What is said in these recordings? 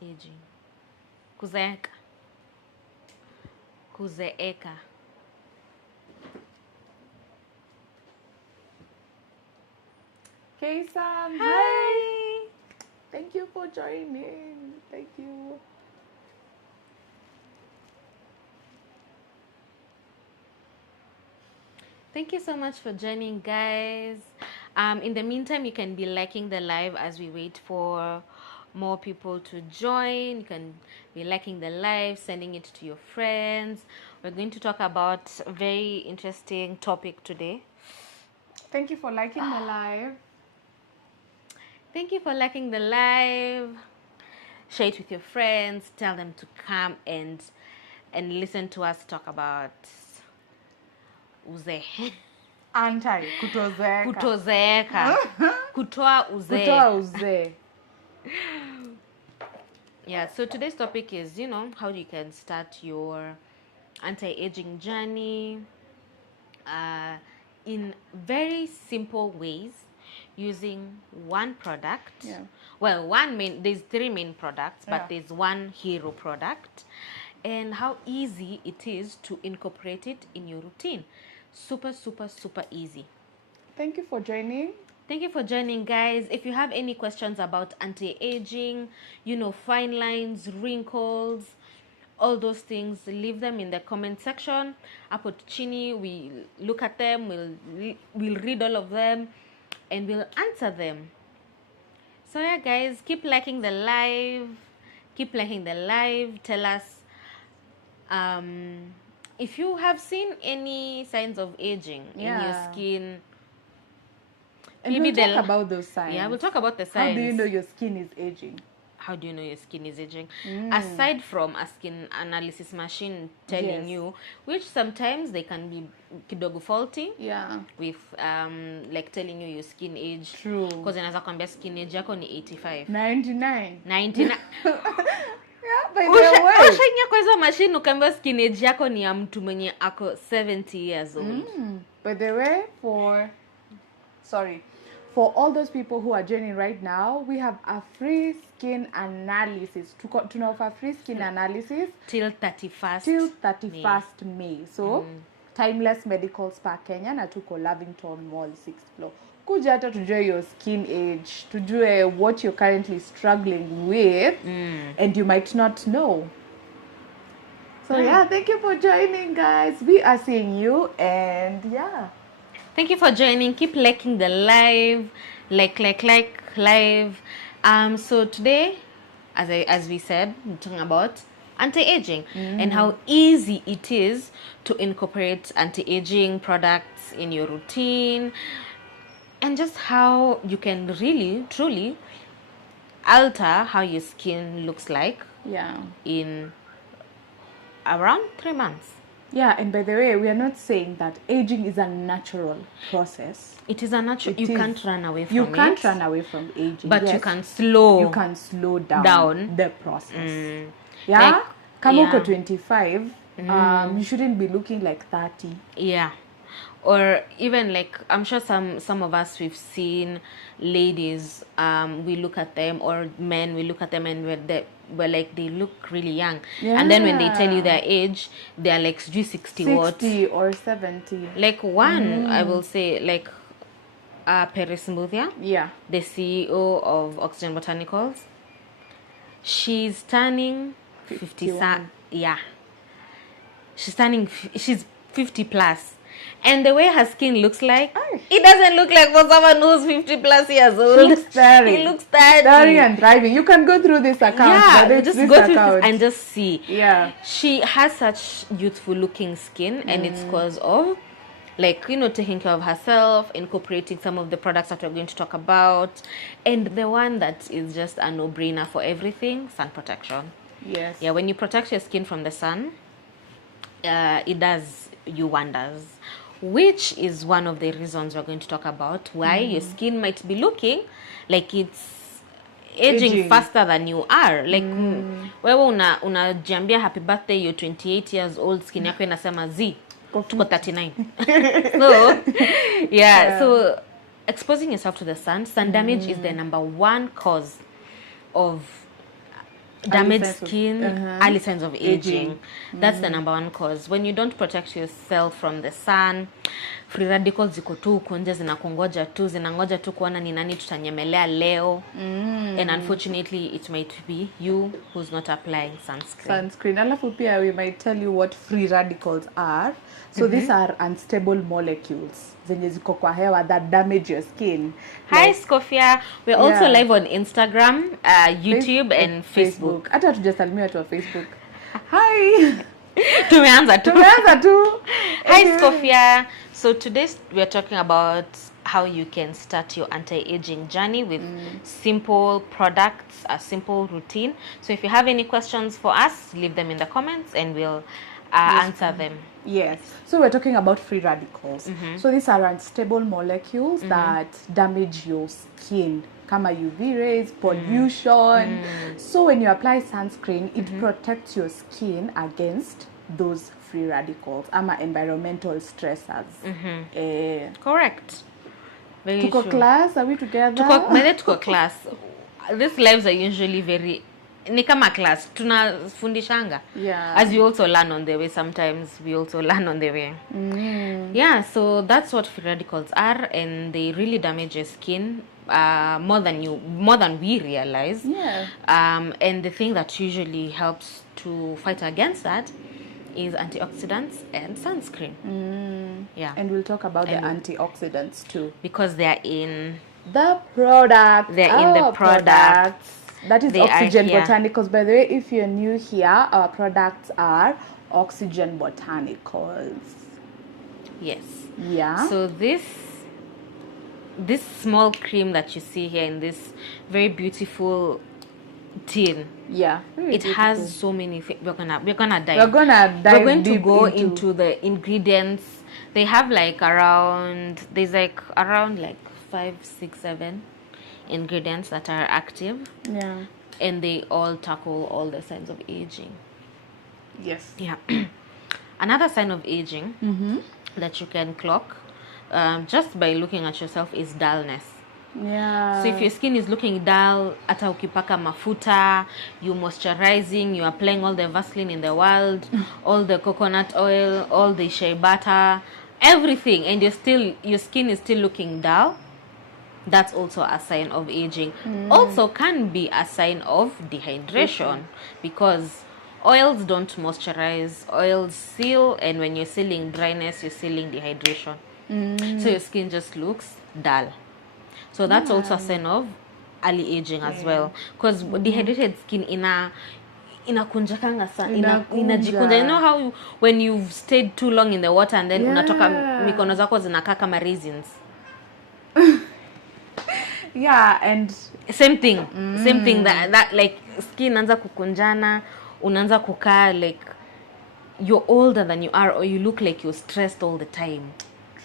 Anti-aging. Kuzeeka. Kuzeeka. Okay, Sam. Hi. Thank you for joining. Thank you. Thank you so much for joining, guys. In the meantime, you can be liking the live as we wait for more people to join. You can be liking the live, sending it to your friends. We're going to talk about a very interesting topic today. Thank you for liking the live. Thank you for liking the live. Share it with your friends. Tell them to come and listen to us talk about uzee. Kutozeeka. Kutozeeka. Kutoa uzee. Kutoa uzee. Yeah, so today's topic is, how you can start your anti-aging journey in very simple ways using one product. Yeah. Well, there's 3 main products, but there's one hero product, and how easy it is to incorporate it in your routine. Super, super, super easy. Thank you for joining. Thank you for joining, guys. If you have any questions about anti-aging, fine lines, wrinkles, all those things, leave them in the comment section. Hapo chini, we look at them, we'll read all of them, and we'll answer them. So yeah, guys, keep liking the live. Tell us if you have seen any signs of aging in your skin. And we'll talk about those signs. Yeah, we'll talk about the signs. How do you know your skin is aging? How do you know your skin is aging? Aside from a skin analysis machine telling you, which sometimes they can be kidogo faulty. Yeah. With like telling you your skin age. True. Because inaweza kwambia skin age yako ni 85. 99. 99. Yeah, by the way. Ushaingia kwa hizo machine ukaambiwa skin age yako ni ya mtu mwenye ako 70 years old. By the way, for all those people who are joining right now, we have a free skin analysis. To know for free skin analysis till 31st. Till 31st May. So, Timeless Medical Spa Kenya na tuko Lavington Mall 6th floor. Kuja hata tujue your skin age, tujue what you're currently struggling with, and you might not know. So yeah, thank you for joining, guys. We are seeing you, and yeah. Thank you for joining. Keep liking the live, like live. So today, as we said, we're talking about anti-aging and how easy it is to incorporate anti-aging products in your routine, and just how you can really, truly alter how your skin looks like. Yeah. In around 3 months. Yeah, and by the way, we are not saying that aging is a natural process. It is a natural. You can't run away from it. You can't run away from aging. But you can slow down the process. Yeah? Like, Kama uko 25, you shouldn't be looking like 30. Yeah. Or even like, I'm sure some of us, we've seen ladies, we look at them, or men, we look at them and we're like, they look really young. Yeah. And then when they tell you their age, they're like 60 what? 60 or 70. Like one, I will say, like Paris Mbuthia, the CEO of Oxygen Botanicals. She's turning 50. Yeah. She's 50 plus. And the way her skin looks like, it doesn't look like for someone who's 50 plus years old. It looks 30. It looks 30. 30 and thriving. You can go through this account. Yeah, just go through this and just see. Yeah. She has such youthful looking skin, and it's because of, like, taking care of herself, incorporating some of the products that we're going to talk about. And the one that is just a no-brainer for everything, sun protection. Yes. Yeah, when you protect your skin from the sun, it does you wonders. Which is one of the reasons we're going to talk about why your skin might be looking like it's aging faster than you are. Like wewe unajiambia happy birthday, you're 28 years old, skin yako inasema tuko 39. So exposing yourself to the sun damage is the number one cause of damaged signs of- skin, early signs of aging. That's the number one cause. When you don't protect yourself from the sun, free radicals ziko tu huko nje zinakungoja tu, zinangoja tu kuona ni nani tutanyemelea leo. And unfortunately it might be you who's not applying sunscreen. Alafu pia we might tell you what free radicals are. So these are unstable molecules zenye ziko kwa hewa that damage your skin. Hi Scofia, we're also live on Instagram, YouTube and Facebook. Hata tujasalimia tu wa Facebook. Hi. Tumeanza tu. Hi Anyway. Scofia. So today we are talking about how you can start your anti-aging journey with simple products, a simple routine. So if you have any questions for us, leave them in the comments and we'll answer them. Yes. So we're talking about free radicals. So these are unstable molecules that damage your skin. Kama UV rays, pollution. So when you apply sunscreen, it protects your skin against those free radicals ama environmental stressors. Correct. Very Tuko true. class, are we together? Tuko class. These lives are usually very ni kama class tunafundishanga. Yeah. As we also learn on the way, sometimes we also learn on the way. Yeah, so that's what free radicals are, and they really damage your skin more than we realize. Yeah. And the thing that usually helps to fight against that is antioxidants and sunscreen. Yeah. And we'll talk about the antioxidants too. Because they are in The product. They're in the products. That is They are Oxygen here. Botanicals. By the way, if you're new here, our products are Oxygen Botanicals. yes. Yeah. So this small cream that you see here in this very beautiful tin, yeah. it has so many things. We're gonna dive. We're gonna dive We're going to deep go into the ingredients. They have around 5, 6, 7 ingredients that are active, Yeah. and they all tackle all the signs of aging. Yes. Yeah. Another sign of aging that you can clock just by looking at yourself is dullness. Yeah. So if your skin is looking dull, hata ukipaka mafuta, you moisturizing, you applying all the Vaseline in the world, all the coconut oil, all the shea butter, everything, and your skin is still looking dull, that's also a sign of aging. Also can be a sign of dehydration, because oils don't moisturize, oils seal, and when you're sealing dryness, you're sealing dehydration. So your skin just looks dull. So that's also a sign of early aging as well, because dehydrated skin inakunjakanga sana, inajikunja. You know how when you've stayed too long in the water and then unatoka mikono zako zinakaa kama raisins. Yeah, and Same thing that like skin inaanza kukunjana, unaanza kukaa like you're older than you are, or you look like you're stressed all the time.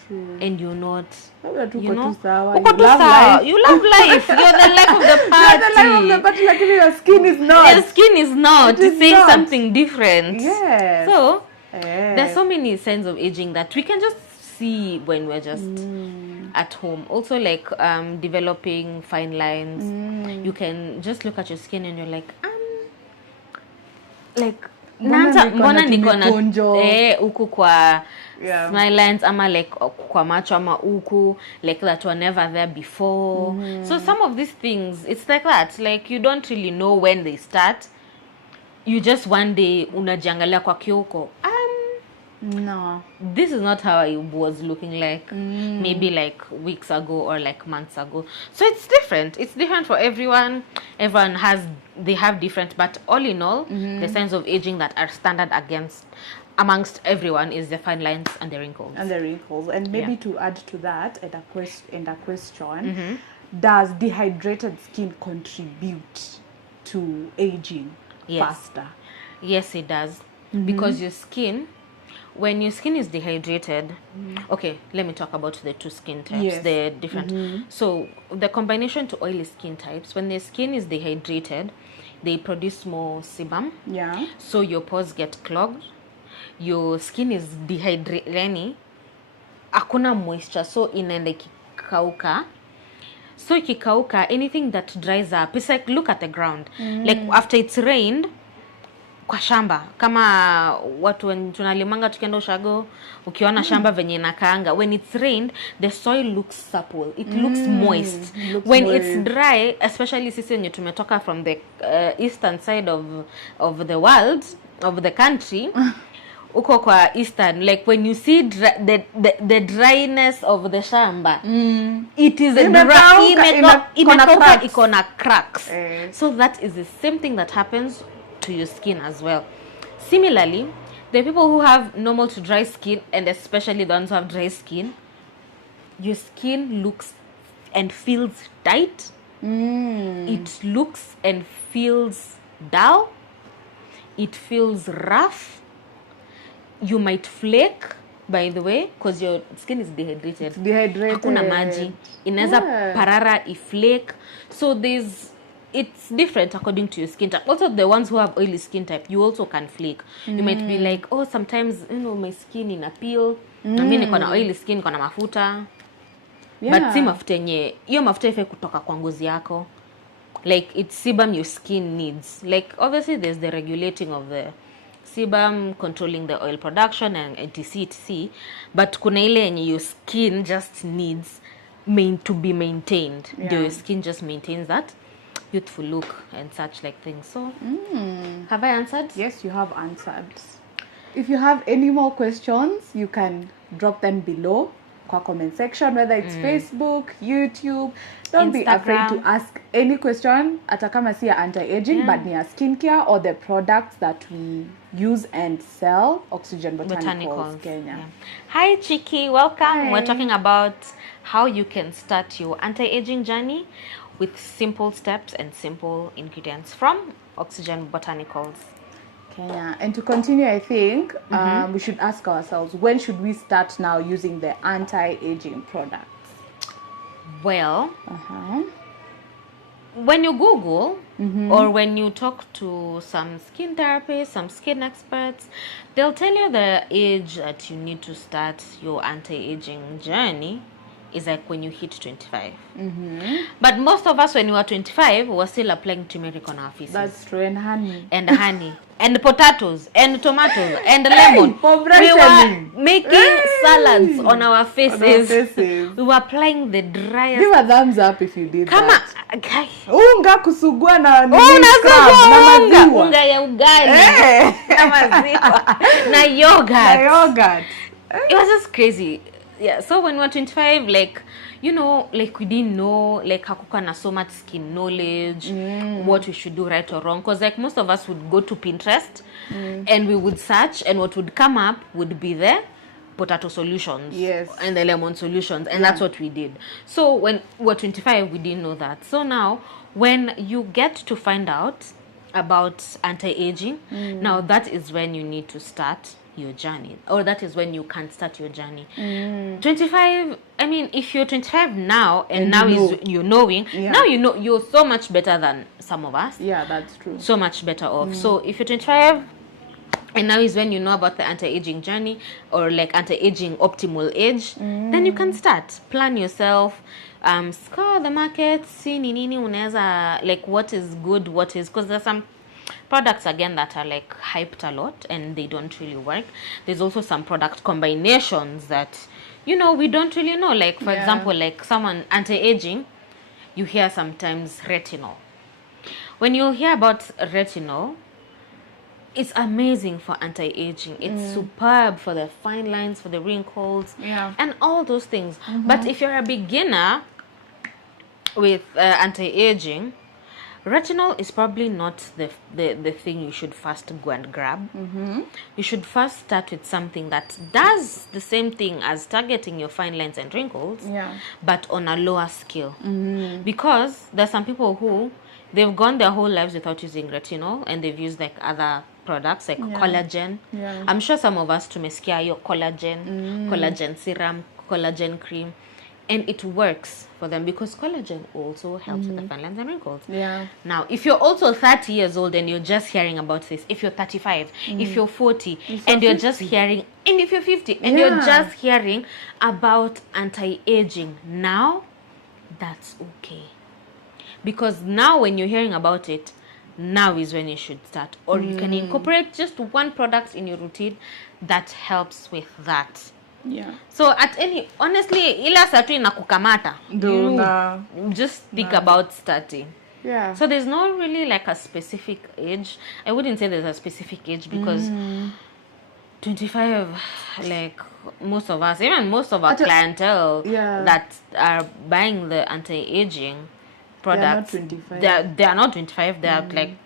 True. And you're not, You know, uko tu sawa. You love life. You're the life of the party. You're the life of the party, like your skin is not. Your skin is not. It is It's saying not. something different. Yes. So Yes. there's so many signs of aging that we can just see when we're just at home. Also developing fine lines. You can just look at your skin and you're like mbona niko na huku kwa smile lines ama like kwa macho ama huku like that were never there before. So some of these things, it's like that, like you don't really know when they start. You just one day unajiangalia kwa kioko, No. this is not how I was looking like maybe like weeks ago or like months ago. So it's different for everyone. They have different, but all in all, the signs of aging that are standard amongst everyone is the fine lines and the wrinkles. And maybe to add to that, and a question, does dehydrated skin contribute to aging faster? Yes, it does. Because your skin, when your skin is dehydrated, okay, let me talk about the two skin types. Yes. They're different. So the combination to oily skin types, when the skin is dehydrated, they produce more sebum. Yeah. So your pores get clogged. Your skin is dehydrated, yani hakuna moisture, so inaenda ikikauka. So ikikauka, anything that dries up, it's like, look at the ground. Like after it's rained, kwa shamba, kama watu when tunalimanga tukienda ushago, ukiona shamba venye inakaanga, when it's rained, the soil looks supple, it looks moist. When it's dry, especially sisi wenye tumetoka from the eastern side of the world, of the country, uko kwa eastern, like when you see the dryness of the shamba, it is a ikona cracks. So that is the same thing that happens to your skin as well. Similarly, the people who have normal to dry skin, and especially the ones who have dry skin, your skin looks and feels tight. It looks and feels dull. It feels rough. You might flake, by the way, because your skin is dehydrated. Hakuna maji. Inaweza parara, iflake. So it's different according to your skin type. Also, the ones who have oily skin type, you also can flake. You might be like, oh, sometimes, my skin ina peel. Mimi niko na oily skin, niko na mafuta. But si mafuta yenye, hiyo mafuta ife kutoka kwa ngozi yako. Like, it's sebum your skin needs. Like, obviously, there's the regulating of the sebum, controlling the oil production, and etc. But kuna ile yenye your skin just needs to be maintained. Your skin just maintains that youthful look and such like things. So, have I answered? Yes, you have answered. If you have any more questions, you can drop them below kwa comment section, whether it's Facebook, YouTube. Don't be afraid to ask any question, ata kama si ya anti-aging, but ni ya skincare or the products that we use and sell. Oxygen Botanicals Kenya. Yeah. Hi Chiki, welcome. Hi. We're talking about how you can start your anti-aging journey with simple steps and simple ingredients from Oxygen Botanicals Kenya. And to continue, I think we should ask ourselves, when should we start now using the anti-aging products? Well, when you Google or when you talk to some skin therapists, some skin experts, they'll tell you the age that you need to start your anti-aging journey is like when you hit 25. But most of us, when we were 25, we were still applying turmeric on our faces. That's true. And honey. And honey. And potatoes. And tomatoes. And lemon. We were making salads on our faces. We were applying the driest. Give a thumbs up if you did that. Okay. Unga kusugua na maziwa. Unga ya ugali. Na maziwa. Na yogurt. It was just crazy. Yeah, so when we were 25, like, like we didn't know, like, hakuka na so much skin knowledge, what we should do right or wrong. Because, like, most of us would go to Pinterest and we would search, and what would come up would be the potato solutions and the lemon solutions, and that's what we did. So when we were 25, we didn't know that. So now, when you get to find out about anti-aging, now that is when you need to start your journey, or that is when you can start your journey. 25, I mean, if you're 25 now and now you're knowing, now you're so much better than some of us. Yeah, that's true. So much better off. So if you're 25 and now is when you know about the anti-aging journey, or like anti-aging optimal age, then you can start. Plan yourself, scour the market, see nini unaweza, like what is good, what is, because there's some products again that are like hyped a lot and they don't really work. There's also some product combinations that we don't really know, like for example, like someone anti-aging, you hear sometimes retinol. When you hear about retinol, it's amazing for anti-aging. It's superb for the fine lines, for the wrinkles, and all those things. But if you're a beginner with anti-aging, retinol is probably not the thing you should first go and grab. You should first start with something that does the same thing as targeting your fine lines and wrinkles, but on a lower scale. Because there's some people who, they've gone their whole lives without using retinol, and they've used like other products like collagen. I'm sure some of us tumesikia your collagen serum, collagen cream. And it works for them because collagen also helps with the fine lines and wrinkles. Now, if you're also 30 years old and you're just hearing about this, if you're 35, if you're 40, and you're just hearing, and if you're 50, and you're just hearing about anti-aging now, that's okay. Because now when you're hearing about it, now is when you should start. Or you can incorporate just one product in your routine that helps with that. Yeah. So at any, honestly, ila satu inakukamata. You just think about starting. Yeah. So there's not really like a specific age. I wouldn't say there's a specific age because 25, like most of us, even most of our clientele that are buying the anti-aging products, they are not 25, they are like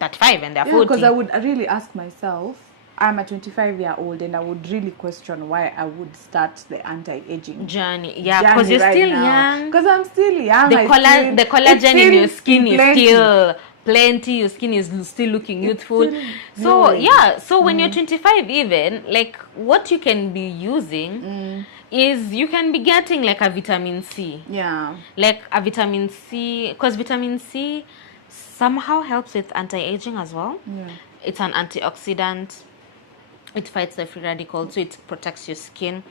35 and they're 40. Because I would really ask myself, I'm a 25-year-old and I would really question why I would start the anti-aging journey. Yeah, because you're still young. Because I'm still young. The collagen in your skin is still plenty. Your skin is still looking youthful. So yeah, so when you're 25 even, like what you can be using is you can be getting like a vitamin C. Yeah. Like a vitamin C, because vitamin C somehow helps with anti-aging as well. Yeah. It's an antioxidant. It fights the free radicals, so it protects your skin.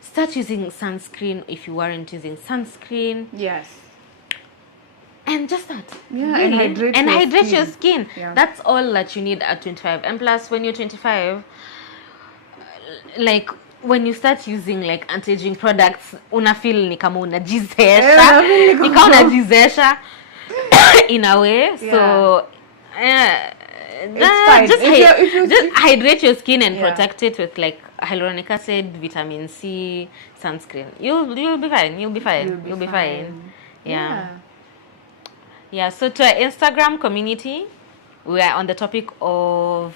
Start using sunscreen if you weren't using sunscreen. Yes. And just that. Yeah, really. and hydrate your skin. Yeah. That's all that you need at 25. And plus, when you're 25, like when you start using like anti-aging products, una feel ni kama unajizesha. Ni kama unajizesha in a way. So, just hydrate your skin and protect it with like hyaluronic acid, vitamin C, sunscreen. You'll be fine. You'll be fine. Yeah. So to our Instagram community, we are on the topic of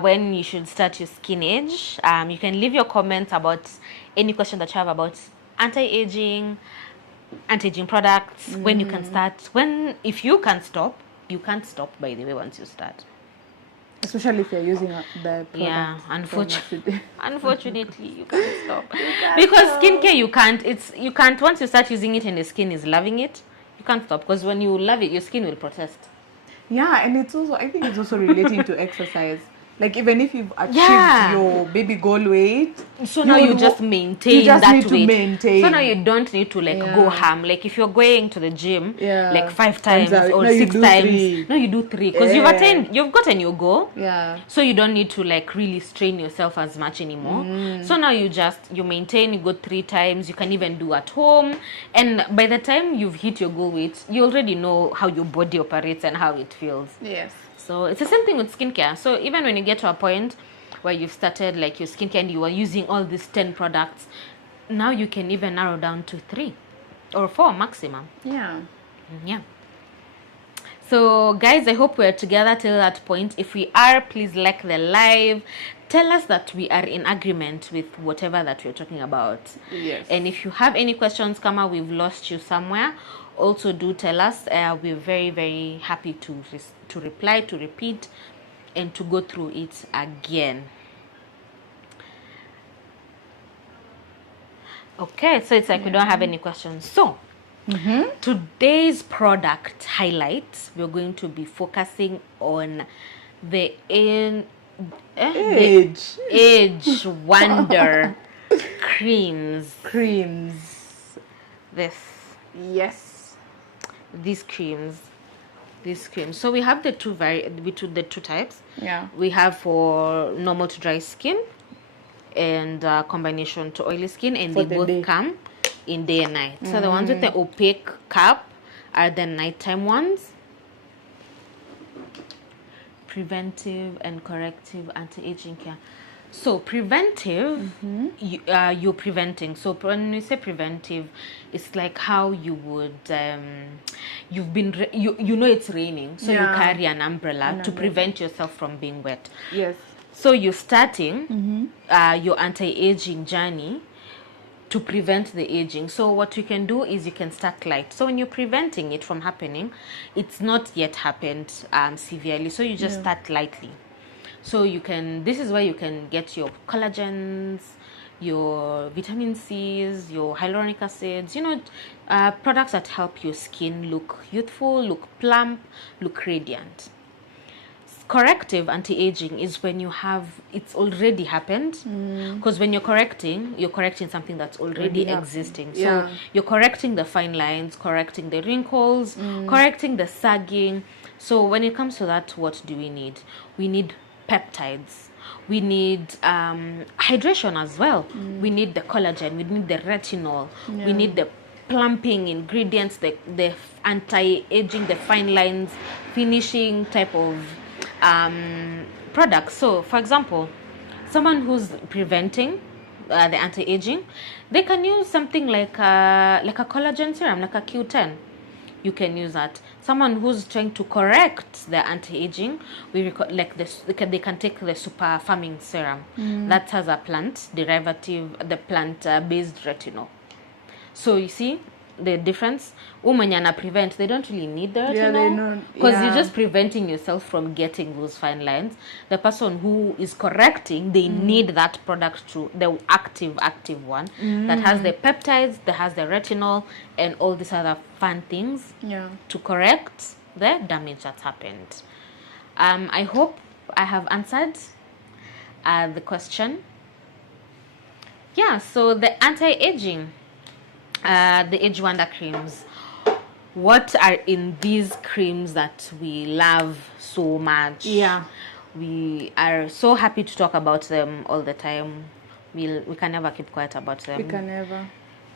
when you should start your skin age. You can leave your comments about any question that you have about anti-aging products, when you can start, if you can stop. You can't stop, by the way, once you start. Especially if you're using the product. Yeah, unfortunately, you can't stop. Because skincare, you can't, once you start using it and the skin is loving it, you can't stop. Because when you love it, your skin will protest. Yeah, and I think it's also relating to exercise. Like even if you've achieved your baby goal weight, so now you just maintain that weight. So now you don't need to like go ham. Like if you're going to the gym like 5 times or 6 times, no, you do 3 because you've gotten your goal. Yeah. So you don't need to like really strain yourself as much anymore. So now you maintain, you go 3 times. You can even do at home, and by the time you've hit your goal weight, you already know how your body operates and how it feels. Yes. So it's the same thing with skincare. So even when you get to a point where you've started like your skincare and you are using all these 10 products, now you can even narrow down to 3 or 4 maximum. Yeah. Yeah. So guys, I hope we're together till that point. If we are, please like the live. Tell us that we are in agreement with whatever that we're talking about. Yes. And if you have any questions, Kama, we've lost you somewhere, also do tell us. We're very, very happy to reply, to repeat, and to go through it again. Okay, so it's like we don't have any questions. So today's product highlights, we're going to be focusing on the age wonder creams. These creams. So we have the two types. Yeah. We have for normal to dry skin and combination to oily skin, and they both come in day and night. So the ones with the opaque cap are the nighttime ones. Preventive and corrective anti-aging care. So preventive, you're preventing. So when we say preventive, it's like how you would, you've been, you know it's raining, so you carry an umbrella to prevent yourself from being wet. Yes. So you're starting your anti-aging journey to prevent the aging. So what you can do is you can start light. So when you're preventing it from happening, it's not yet happened severely. So you just start lightly. So you can, this is where you can get your collagens, your vitamin C's, your hyaluronic acids, products that help your skin look youthful, look plump, look radiant. corrective anti-aging is when you have it's already happened, because when you're correcting something that's already existing. So you're correcting the fine lines, correcting the wrinkles, correcting the sagging. So when it comes to that, what do we need? We need peptides, we need hydration as well, we need the collagen, we need the retinol, we need the plumping ingredients, the anti-aging, the fine lines finishing type of products. So for example, someone who's preventing the anti-aging, they can use something like a collagen serum, like a Q10. You can use that. Someone who's trying to correct the anti-aging, they can take the super farming serum that has a plant derivative, the plant based retinol. So you see the difference. Women prevent, they don't really need the retinol, because you're just preventing yourself from getting those fine lines. The person who is correcting, they need that product, to the active one that has the peptides, that has the retinol and all these other fun things to correct the damage that's happened. I hope I have answered the question. So the anti-aging, the Age Wonder creams. What are in these creams that we love so much? We are so happy to talk about them all the time. We can never keep quiet about them. We can never.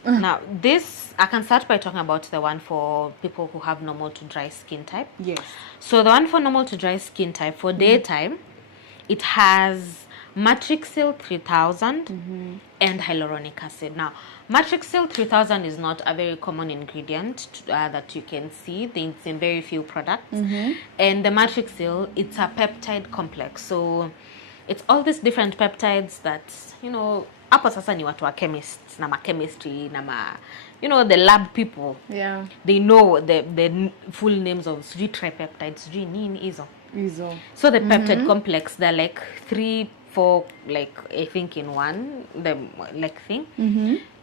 Now, this, I can start by talking about the one for people who have normal to dry skin type. Yes. So the one for normal to dry skin type, for daytime, it has Matrixyl 3000 and hyaluronic acid. Now, Matrixyl 3000 is not a very common ingredient that you can see. It's in very few products. And the Matrixyl, it's a peptide complex. So it's all these different peptides that, hapa sasa ni watu wa chemists na chemistry na the lab people. They know the full names of tripeptides, nini hizo. So the peptide complex, they're like 3-4, like I think in one, the like thing.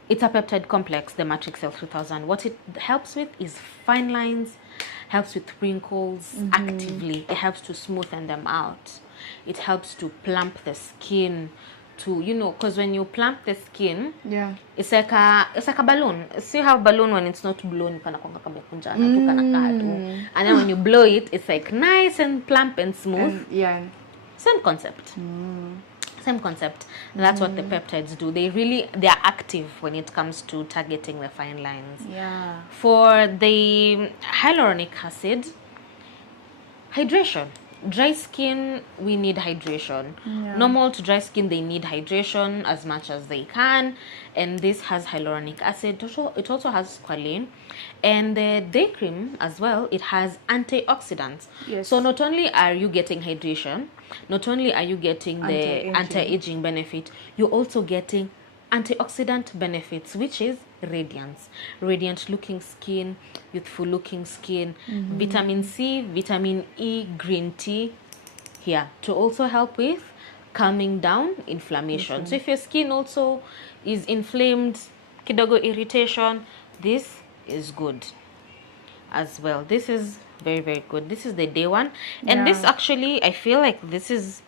It's a peptide complex, the Matrixyl 3000. What it helps with is fine lines, helps with wrinkles actively. It helps to smoothen them out. It helps to plump the skin, to because when you plump the skin, it's like a balloon. See how balloon, when it's not blown, and then when you blow it, it's like nice and plump and smooth. Same concept. Same concept. That's what the peptides do. They are active when it comes to targeting the fine lines. For the hyaluronic acid, hydration. Dry skin, we need hydration. Normal to dry skin, they need hydration as much as they can. And this has hyaluronic acid. It also has squalene. And the day cream as well, it has antioxidants. So not only are you getting hydration, not only are you getting the anti-aging benefit, you're also getting antioxidant benefits, which is radiance, radiant looking skin, youthful looking skin, vitamin C, vitamin E, green tea here to also help with calming down inflammation. So if your skin also is inflamed, kidogo irritation, this is good as well. This is very, very good. This is the day one, and this actually, I feel like this is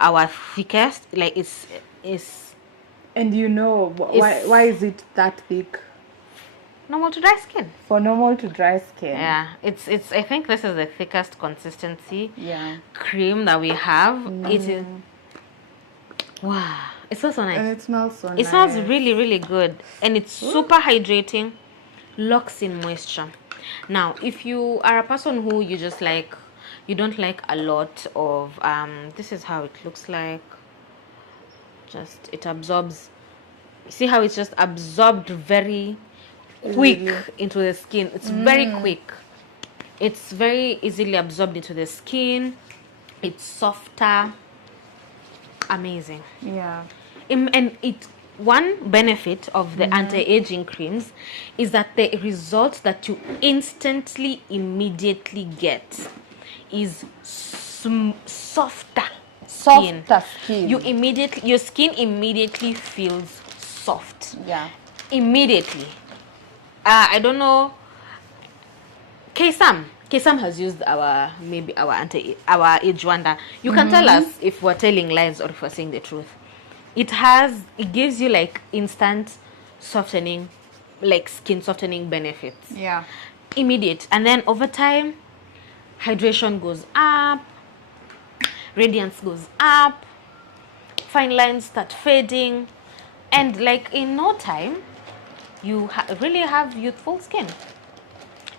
our thickest. Like it's and why is it that thick? Normal to dry skin. For normal to dry skin. It's I think this is the thickest consistency cream that we have. It is, wow, it smells so nice. And it smells so nice. It smells really, really good. And it's super hydrating, locks in moisture. Now, if you are a person who you don't like a lot of this is how it looks like. Just it absorbs. See how it's just absorbed very quick into the skin. It's very quick. It's very easily absorbed into the skin. It's softer. Amazing. And one benefit of the anti-aging creams is that the result that you immediately get is softer skin. Your skin immediately feels soft. Immediately. I don't know. K-Sam, Okay, Sam has used our age wonder. You can tell us if we're telling lies or if we're saying the truth. It gives you like instant softening, like skin softening benefits. Yeah. Immediate. And then over time, hydration goes up, radiance goes up, fine lines start fading, and like in no time, you really have youthful skin.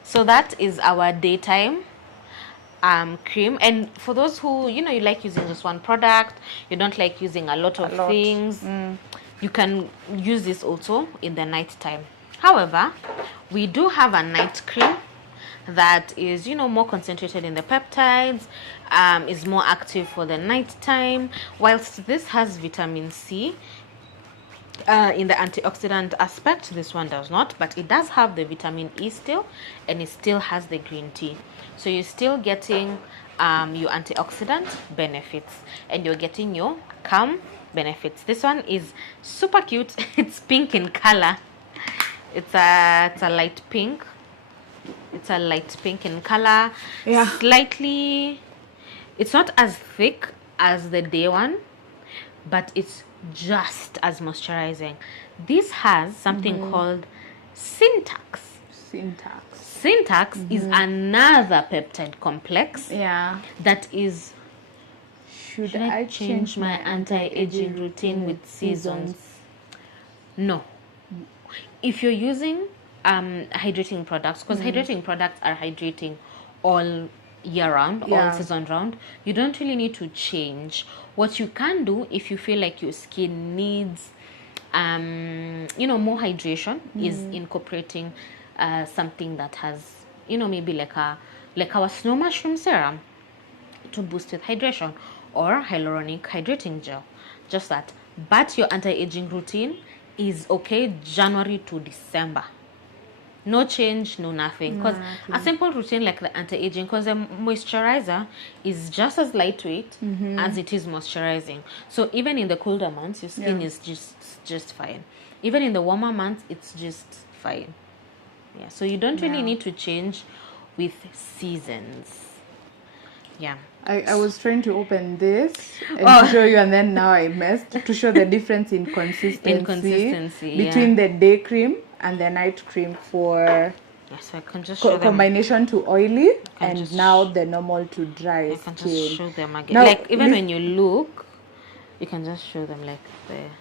So that is our daytime cream. And for those who, you like using just one product, you don't like using a lot of things, you can use this also in the night time. However, we do have a night cream that is, more concentrated in the peptides, is more active for the night time, whilst this has vitamin C. In the antioxidant aspect, this one does not, but it does have the vitamin E still, and it still has the green tea. So you're still getting your antioxidant benefits, and you're getting your calm benefits. This one is super cute. It's pink in color. It's a light pink. It's a light pink in color. Yeah. Slightly, it's not as thick as the day one, but it's just as moisturizing. This has something called syntax. Syntax is another peptide complex. Yeah. That is. Should I change my anti-aging routine with seasons? No. If you're using hydrating products, because hydrating products are hydrating all year round, all season round, you don't really need to change. What you can do if you feel like your skin needs more hydration is incorporating something that has maybe like our snow mushroom serum to boost with hydration, or hyaluronic hydrating gel, just that. But your anti-aging routine is okay January to December. No change, no nothing. Because a simple routine like the anti-aging, because the moisturizer is just as lightweight as it is moisturizing. So even in the colder months, your skin is just fine. Even in the warmer months, it's just fine. Yeah. So you don't really need to change with seasons. Yeah. I was trying to open this and show you, and then now I messed to show the difference in consistency between the day cream and the night cream for I can just show combination to oily and now the normal to dry I can skin. just show them again. Now, like even when you look, you can just show them like there.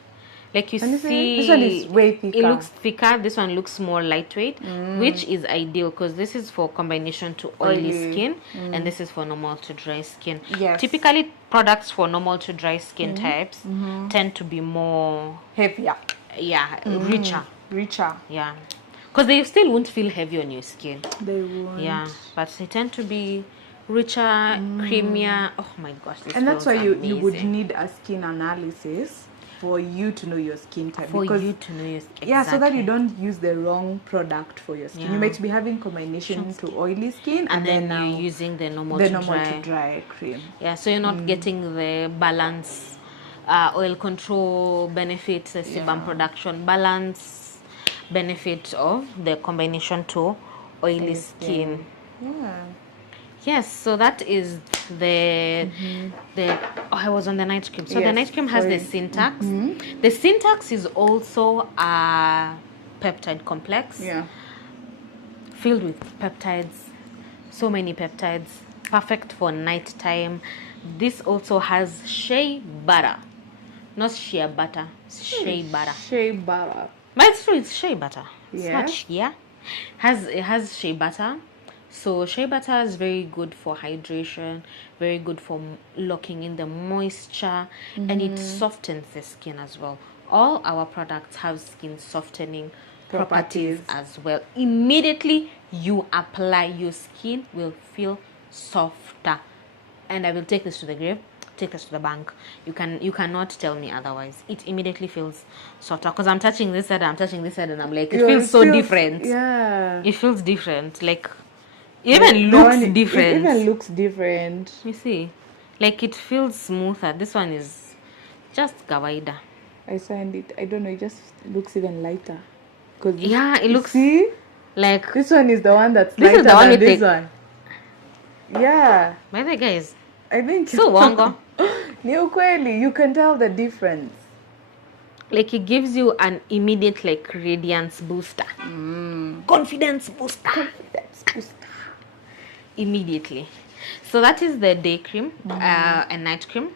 Like you see, this one is way thicker. It looks thicker. This one looks more lightweight, which is ideal because this is for combination to oily skin, and this is for normal to dry skin. Yes. Typically, products for normal to dry skin types tend to be more heavier. Yeah, richer. Yeah, because they still won't feel heavy on your skin. They won't. Yeah, but they tend to be richer, creamier. Oh my gosh, and that's why you would need a skin analysis for you to know your skin type. So that you don't use the wrong product for your skin. You might be having combination to oily skin, and then you're using the normal to dry. dry cream. Yeah, so you're not getting the balance, oil control benefit, the sebum production balance benefit of the combination to oily skin. Yeah. Yes, so that is I was on the night cream. So the night cream has the syntax. The syntax is also a peptide complex. Yeah. Filled with peptides. So many peptides. Perfect for nighttime. This also has shea butter. Not shea butter. Shea butter. Shea butter. But it's true, it's shea butter. It's Yeah. not shea. It has shea butter. So shea butter is very good for hydration, very good for locking in the moisture, and it softens the skin as well. All our products have skin softening properties as well. Immediately you apply, your skin will feel softer. And I will take this to the grave, take this to the bank. You cannot tell me otherwise. It immediately feels softer because I'm touching this side, and I'm like, it feels so different. Yeah. It feels different. Like it even looks different. It even looks different. You see, like it feels smoother. This one is just kawaida. I signed it. I don't know. It just looks even lighter. Yeah, it looks. See, like this one is the one that's lighter than this one. Yeah. By the way, guys, I think so wongo. ni ukweli, you can tell the difference. Like it gives you an immediate like radiance booster, confidence booster, immediately. So that is the day cream and night cream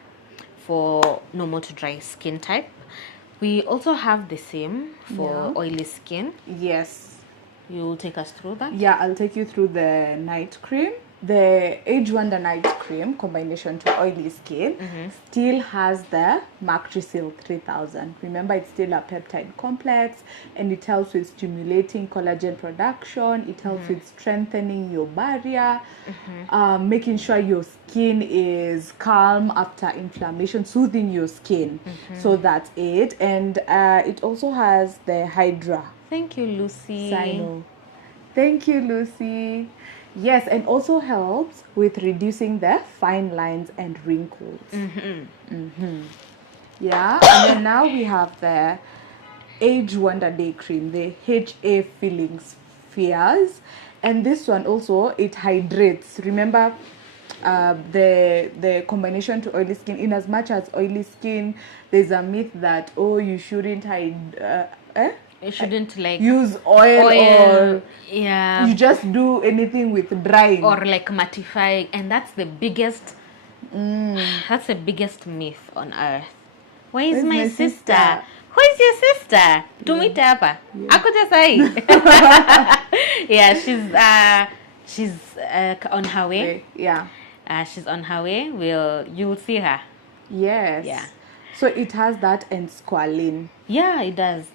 for normal to dry skin type. We also have the same for oily skin. Yes. You'll take us through that? Yeah, I'll take you through the night cream. The Age Wonder Night Cream combination to oily skin still has the Mactrisil 3000. Remember, it's still a peptide complex, and it helps with stimulating collagen production. It helps with strengthening your barrier, making sure your skin is calm after inflammation, soothing your skin. So that's it. And it also has the Hydra. Thank you, Lucy. Sino. Thank you, Lucy. Yes, and also helps with reducing the fine lines and wrinkles. Yeah, and then now we have the Age Wonder Day Cream, the HA Filling Spheres. And this one also, it hydrates. Remember, the combination to oily skin, in as much as oily skin, there's a myth that, oh, you shouldn't You shouldn't like use oil or yeah, you just do anything with drying or like mattifying, and that's the biggest myth on earth. Where is my sister? Who is your sister? Tumite hapa. Akuja sai. Yeah, she's on her way. Yeah. She's on her way. You'll see her. Yes. Yeah. So it has that and squalene. Yeah, it does.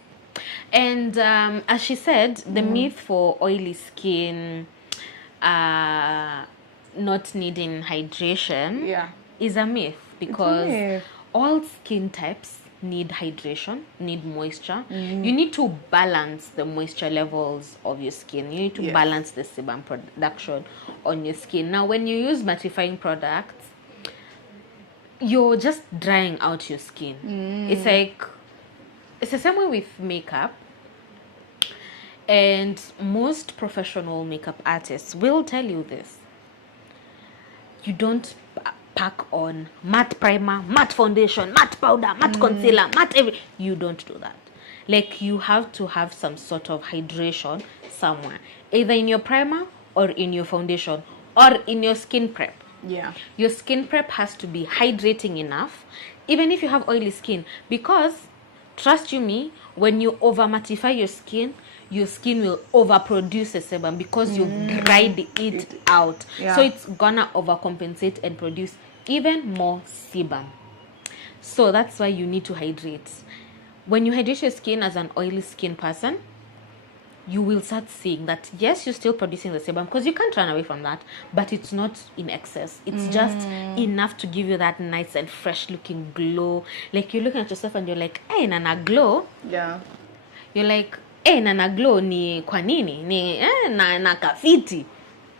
And as she said, the myth for oily skin not needing hydration is a myth, because all skin types need hydration, need moisture. You need to balance the moisture levels of your skin. You need to balance the sebum production on your skin. Now, when you use mattifying products, you're just drying out your skin. It's the same way with makeup, and most professional makeup artists will tell you this. You don't pack on matte primer, matte foundation, matte powder, matte concealer, matte you don't do that. Like, you have to have some sort of hydration somewhere, either in your primer or in your foundation or in your skin prep. Yeah. Your skin prep has to be hydrating enough, even if you have oily skin, because trust you me, when you over mattify your skin will overproduce a sebum because you've dried it out. So it's gonna overcompensate and produce even more sebum. So that's why you need to hydrate. When you hydrate your skin as an oily skin person, you will start seeing that, yes, you're still producing the sebum, because you can't run away from that, but it's not in excess. It's just enough to give you that nice and fresh looking glow. Like, you're looking at yourself and you're like, hey, nana glow. Yeah. You're like, hey, nana glow ni kwa nini? Ni na kafiti.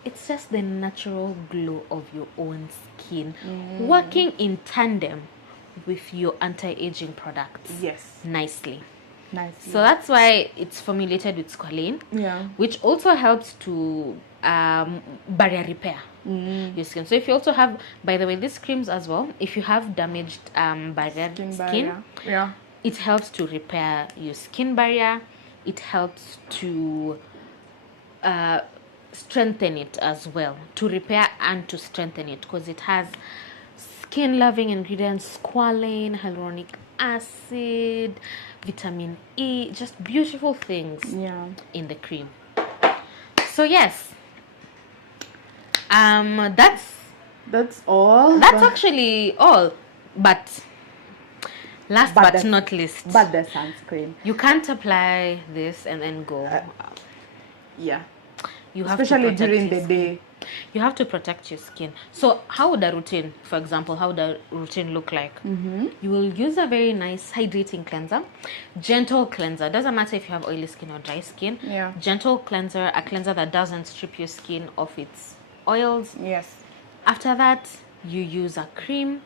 It's just the natural glow of your own skin working in tandem with your anti-aging products. Yes. Nicely. Nicely. So that's why it's formulated with squalene, which also helps to barrier repair your skin. So if you also have, by the way, these creams as well, if you have damaged skin, it helps to repair your skin barrier. It helps to strengthen it as well, to repair and to strengthen it, because it has skin loving ingredients, squalane, hyaluronic acid, vitamin E, just beautiful things in the cream. So yes, that's all. That's actually all. But last but not least, but the sunscreen. You can't apply this and then go. You have especially to during the day. You have to protect your skin. So how would a routine, for example, look like? You will use a very nice hydrating cleanser, gentle cleanser. Doesn't matter if you have oily skin or dry skin. Gentle cleanser, a cleanser that doesn't strip your skin of its oils. Yes. After that, you use a cream,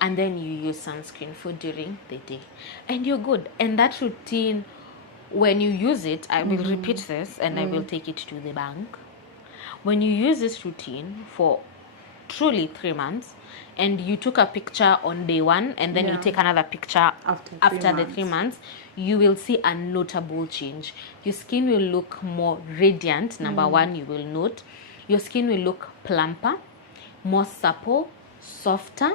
and then you use sunscreen for during the day, and you're good. And that routine, when you use it, I will repeat this and I will take it to the bank. When you use this routine for truly 3 months, and you took a picture on day 1 and then you Yeah. take another picture After the 3 months, you will see a notable change. Your skin will look more radiant. Number one, you will note. Your skin will look plumper, more supple, softer,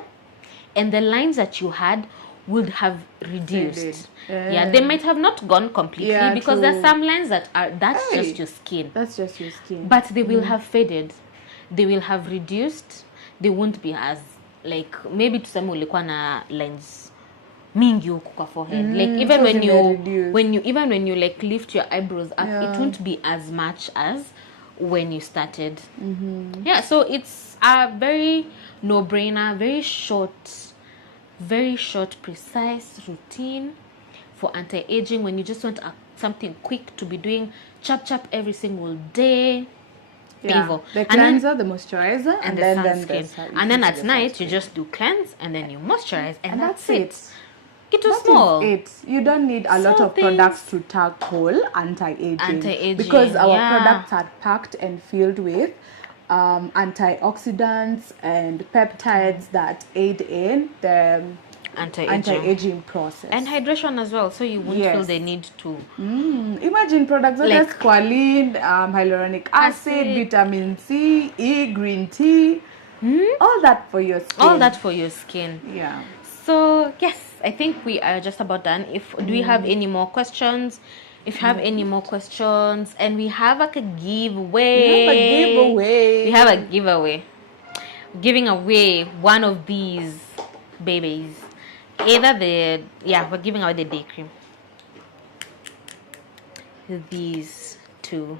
and the lines that you had would have reduced. Yeah, they might have not gone completely, because there's some lines that's just your skin. That's just your skin. But they will have faded. They will have reduced. They won't be as, like, maybe tuseme ulikuwa na lines mingi huku kwa forehead. Like even when you like lift your eyebrows up, it won't be as much as when you started. Yeah, so it's a very no-brainer, very short, precise routine for anti-aging when you just want something quick to be doing chap every single day. Yeah, the cleanser, the moisturizer, and then sunscreen. And then at night, you just do cleanse and then you moisturize, and that's it. Get too That small. is it. You don't need a lot of products to tackle anti-aging, because our products are packed and filled with antioxidants and peptides that aid in the anti-aging process and hydration as well, so you won't feel the need to imagine products such as squalene, hyaluronic acid, vitamin C, green tea, all that for your skin. Yeah. So yes, I think we are just about done. Do we have any more questions? If you have any more questions, and we have like a giveaway. We have a giveaway. Giving away one of these babies. We're giving away the day cream. These two.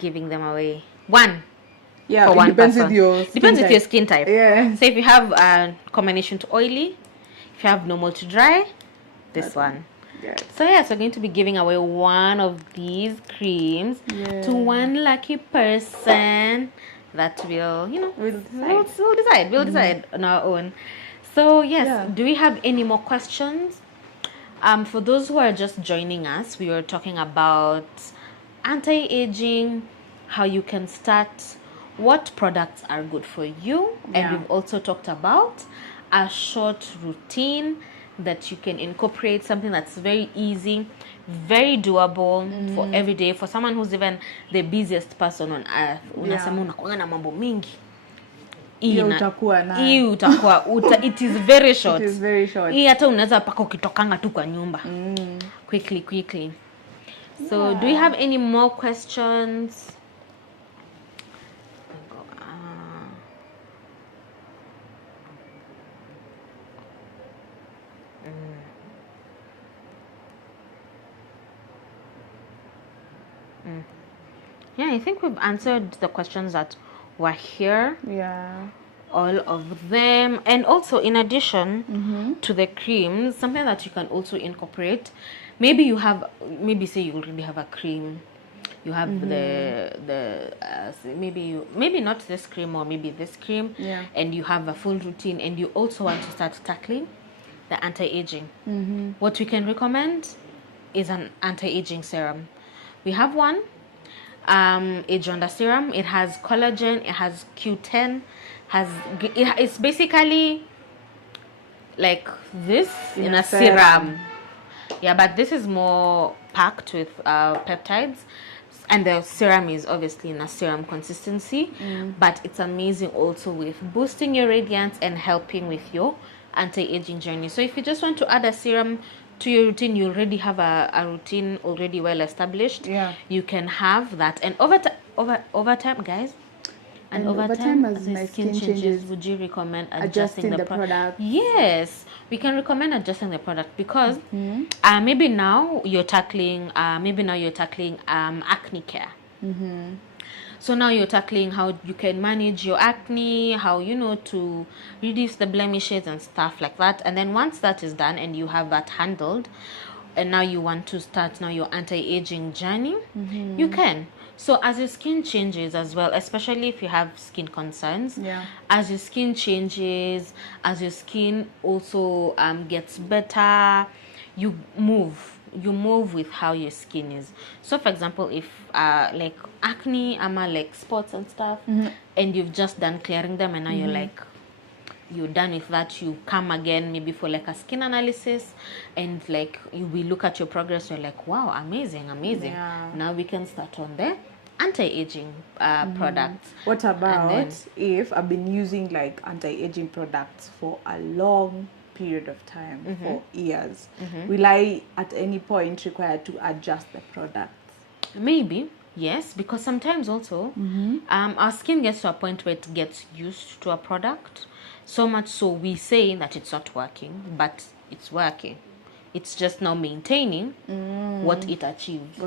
Giving them away. One. Yeah, for one depends person. With your skin type. Yeah. So if you have a combination to oily, if you have normal to dry, this one. Yes. So yes, we're going to be giving away one of these creams to one lucky person that will, we'll decide on our own. So yes, do we have any more questions? For those who are just joining us, we were talking about anti-aging, how you can start, what products are good for you, and we've also talked about a short routine that you can incorporate, something that's very easy, very doable for every day, for someone who's even the busiest person on earth. Unasema unakuanga na mambo mingi. It is very short. It is very short. Hii hata unaweza paka ukitokanga tu kwa nyumba. Quickly. So do you have any more questions? Yeah, I think we've answered the questions that were here. Yeah. All of them. And also, in addition to the creams, something that you can also incorporate, maybe say you already have a cream, you have maybe not this cream or maybe this cream, and you have a full routine, and you also want to start tackling the anti-aging. What we can recommend is an anti-aging serum. We have one, Age Under Serum. It has collagen, it has Q10, it's basically like this in a serum. Yeah, but this is more packed with peptides, and the serum is obviously in a serum consistency, but it's amazing also with boosting your radiance and helping with your anti-aging journey. So if you just want to add a serum to your routine, you already have a routine already well established. You can have that, and over time, guys, and over time as my skin changes, would you recommend adjusting the product? Yes, we can recommend adjusting the product, because maybe now you're tackling acne care. So now you're tackling how you can manage your acne, how to reduce the blemishes and stuff like that. And then once that is done and you have that handled, and now you want to start your anti-aging journey, you can. So as your skin changes as well, especially if you have skin concerns, as your skin changes, as your skin also gets better, you move. you move with how your skin is. So for example, if like acne, like spots and stuff, and you've just done clearing them, and now you're done with that, you come again maybe for like a skin analysis, and like we look at your progress, you're like, wow, amazing. Yeah. Now we can start on the anti-aging products. What about then- if I've been using like anti-aging products for a long period of time, for years? Will I at any point require to adjust the product? Maybe, yes, because sometimes also our skin gets to a point where it gets used to a product so much so we say that it's not working, but it's working. It's just now maintaining what it achieved.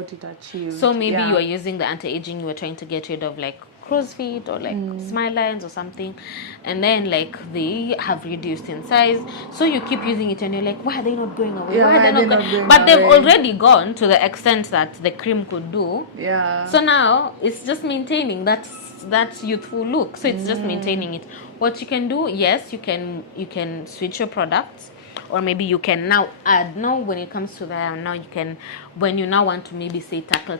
So maybe you are using the anti-aging, you were trying to get rid of like crow's feet or like smile lines or something, and then like they have reduced in size, so you keep using it and you're like, why are they not going away? Yeah, Why are they not going but they've away? already gone to the extent that the cream could do. Yeah. So now it's just maintaining that youthful look. So it's just maintaining it. What you can do, yes, you can switch your products, or maybe you can now add. Now when it comes to that, now you can, when you now want to maybe say tackle,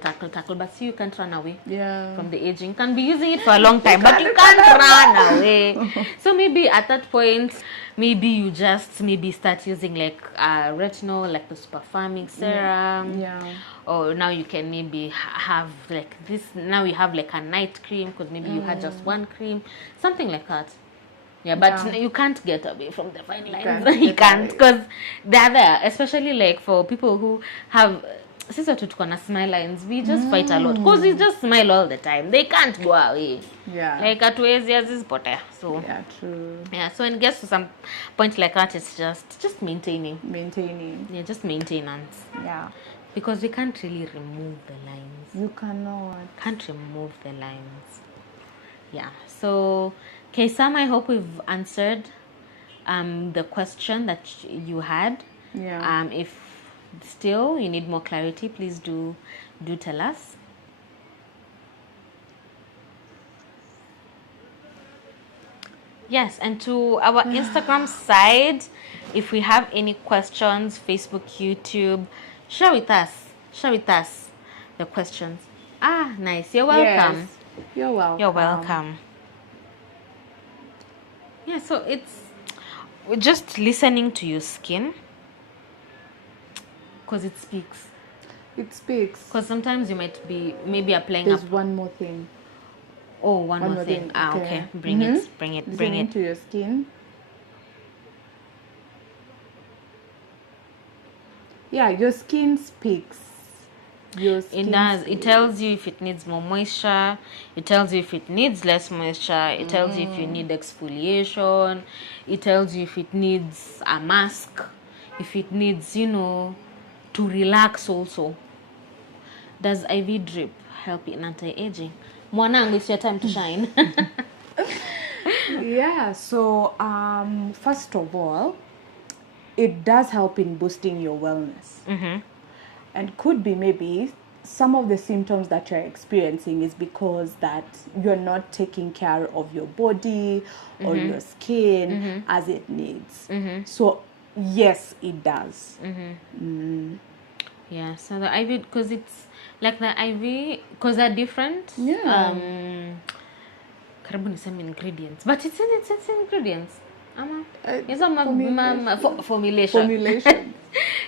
but see, you can't run away from the aging. You can be using it for a long time, but you can't run away. So maybe at that point, maybe you just maybe start using like retinol, like the super firming serum. Or now you can maybe have like this. Now you have like a night cream because maybe you had just one cream, something like that. Yeah, but you can't get away from the fine lines. You can't, because they're there, especially like for people who have sisi watu tuko na smile lines, we just fight a lot because we just smile all the time. They can't go away. Like hatuwezi azizipotea. So true. So when it gets to some point like that, it's just maintaining. Yeah, just maintenance. Because we can't really remove the lines. You cannot. Can't remove the lines. Yeah. So, okay, Sam, I hope we've answered the question that you had. If still you need more clarity, please do tell us. Yes, and to our Instagram side, if we have any questions, Facebook, YouTube, share with us the questions. Nice. You're welcome. Yes. You're welcome. Yeah, so it's just listening to your skin, because it speaks. Because sometimes you might be maybe applying. There's one more thing. Oh, one more thing. Okay. Bring it. Listening to your skin. Yeah, your skin speaks. It does. It tells you if it needs more moisture. It tells you if it needs less moisture. It tells you if you need exfoliation. It tells you if it needs a mask. If it needs, to relax also. Does IV drip help in anti-aging? Mwanangu, it's your time to shine. Yeah, so first of all, it does help in boosting your wellness. And could be maybe some of the symptoms that you're experiencing is because that you're not taking care of your body or your skin as it needs. So yes, it does. Yeah, so the IV, because it's like the IV, because they're different. Karibu niseme ingredients, but it's ingredients. Formulation.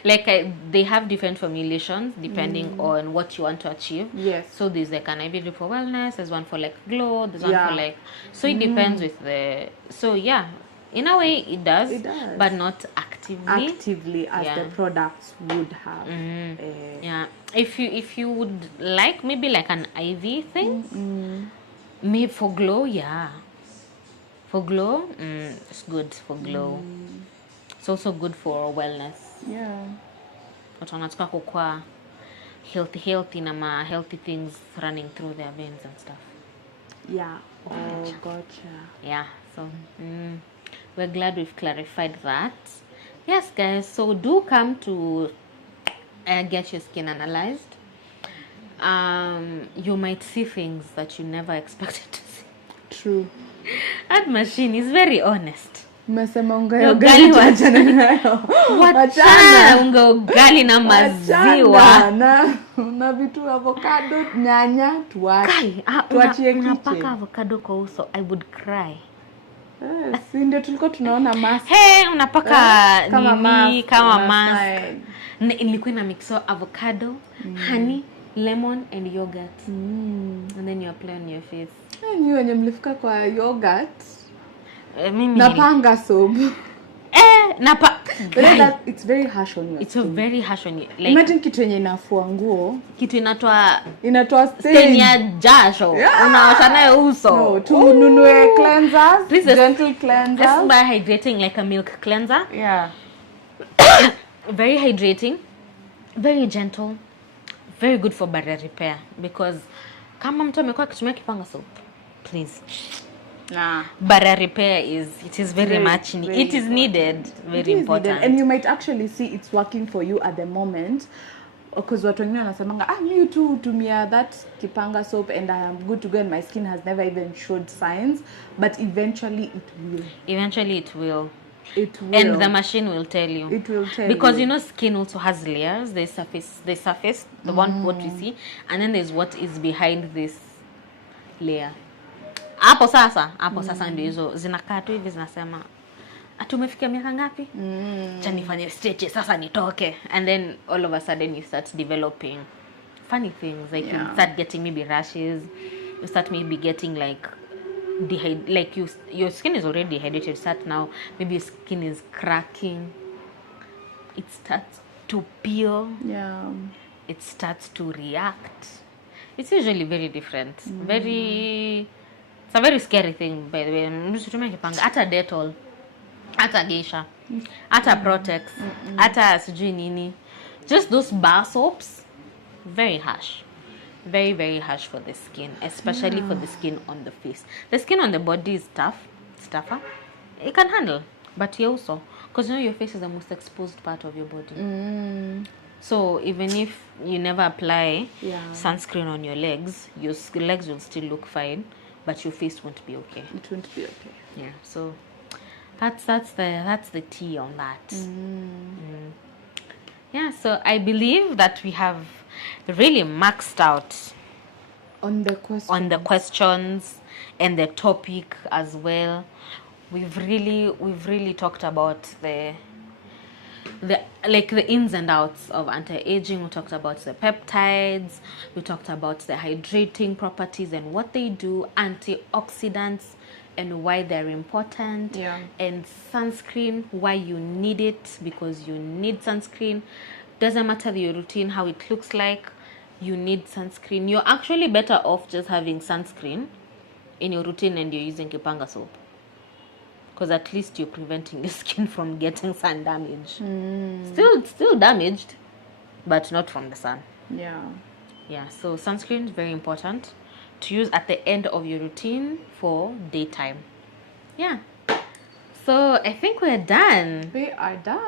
Like they have different formulations depending on what you want to achieve. Yes. So there's like an IV for wellness, there's one for like glow, there's one for like, so it depends with the, so yeah, in a way it does, but not actively as the products would have. Yeah, if you would like maybe like an IV thing, maybe for glow, for glow, it's good for glow. It's also good for wellness. Watu wanataka kukua healthy na ma healthy things running through their veins and stuff. Gotcha. So we're glad we've clarified that. Yes, guys, so do come to get your skin analyzed. You might see things that you never expected to see. True. That machine is very honest. Umesema unga Ugali ugali tuachane nayo. Wachana unga ugali na maziwa. Na vitu avocado, nyanya, tuachie Unapaka avocado kwa uso, I would cry. Si ndio tulikuwa tunaona mask. Unapaka kama mask. Ilikuwa na mix avocado, honey, lemon and yogurt. And then you apply on your face. Ni wenye mlifika kwa yogurt. Mimi napanga soap. It's very harsh on your skin. It's very harsh on you. Like, imagine kitu yenye inafua nguo. Kitu inatoa stain ya jasho. Unaosha nayo uso. No, tununue cleansers, gentle cleansers. This is by hydrating like a milk cleanser. Yeah. Very hydrating, very gentle, very good for barrier repair, because kama mtu amekuwa akitumia kipanga soap, please. Barrier repair is very much it is needed, very important. And you might actually see it's working for you at the moment, because watu wengine wanasemanga me too tumia that kipanga soap and I am good to go and my skin has never even showed signs, but eventually it will. And the machine will tell you. It will tell because you. Skin also has layers. There's surface, the one what we see, and then there's what is behind this layer. Hapo sasa ndio hizo zinakaa tu hivi zinasema atumefikia miaka ngapi? Cha nifanye stretch sasa nitoke, and then all of a sudden you start developing funny things, like you start getting maybe rashes, you start maybe getting like your skin is already dehydrated, start now maybe your skin is cracking, it starts to peel, it starts to react. It's usually very different. It's a very scary thing, by the way. Msitumie kipanga, hata Dettol, hata Geisha, hata Protex, hata sijui nini, just those bar soaps, very harsh. Very, very harsh for the skin, especially for the skin on the face. The skin on the body is tougher. It can handle, but you also, because your face is the most exposed part of your body. So even if you never apply sunscreen on your legs will still look fine, but your face won't be okay. It won't be okay. Yeah. So that's the tea on that. Yeah. So I believe that we have really maxed out on the questions and the topic as well. We've really talked about the ins and outs of anti-aging. We talked about the peptides, we talked about the hydrating properties and what they do, antioxidants and why they're important, and sunscreen, why you need it, because you need sunscreen. Doesn't matter your routine, how it looks like, you need sunscreen. You're actually better off just having sunscreen in your routine and you're using kipanga soap, because at least you're preventing your skin from getting sun damage. Still damaged, but not from the sun. So sunscreen is very important to use at the end of your routine for daytime. So I think we're done. We are done.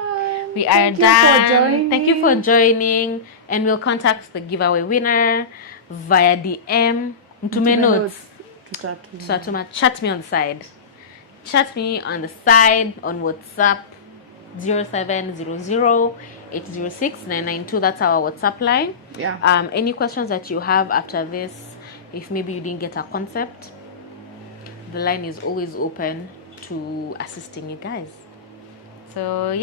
Thank you for joining, and we'll contact the giveaway winner via DM. Mtume notes. Chat me on the side. Chat me on the side on WhatsApp 0700-806-992. That's our WhatsApp line. Any questions that you have after this, if maybe you didn't get a concept, the line is always open to assisting you guys. So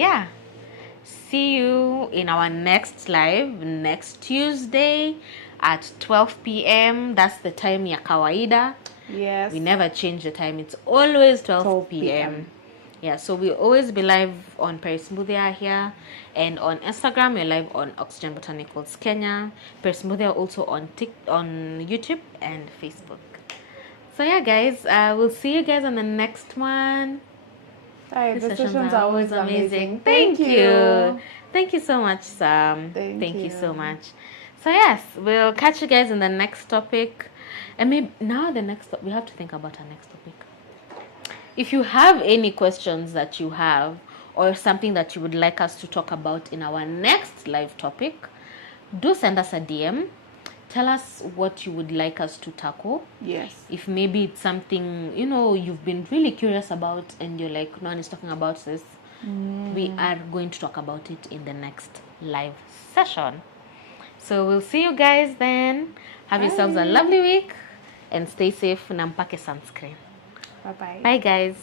see you in our next live next Tuesday at 12 p.m. That's the time ya kawaida. Yes. We never change the time. It's always 12 p.m. So we'll always be live on Perismoothia here, and on Instagram we're live on Oxygen Botanicals Kenya. Perismoothia also on YouTube and Facebook. So guys, we'll see you guys on the next one. The sessions are always amazing. Thank you. Thank you so much, Sam. Thank you so much. So we'll catch you guys in the next topic. And maybe now we have to think about our next topic. If you have any questions that you have, or something that you would like us to talk about in our next live topic, do send us a DM tell us what you would like us to tackle. Yes. If maybe it's something, you know, you've been really curious about and you're like, no one is talking about this, we are going to talk about it in the next live session. So we'll see you guys then. Have yourselves a lovely week and stay safe. Nampake sunscreen. Bye-bye. Bye, guys.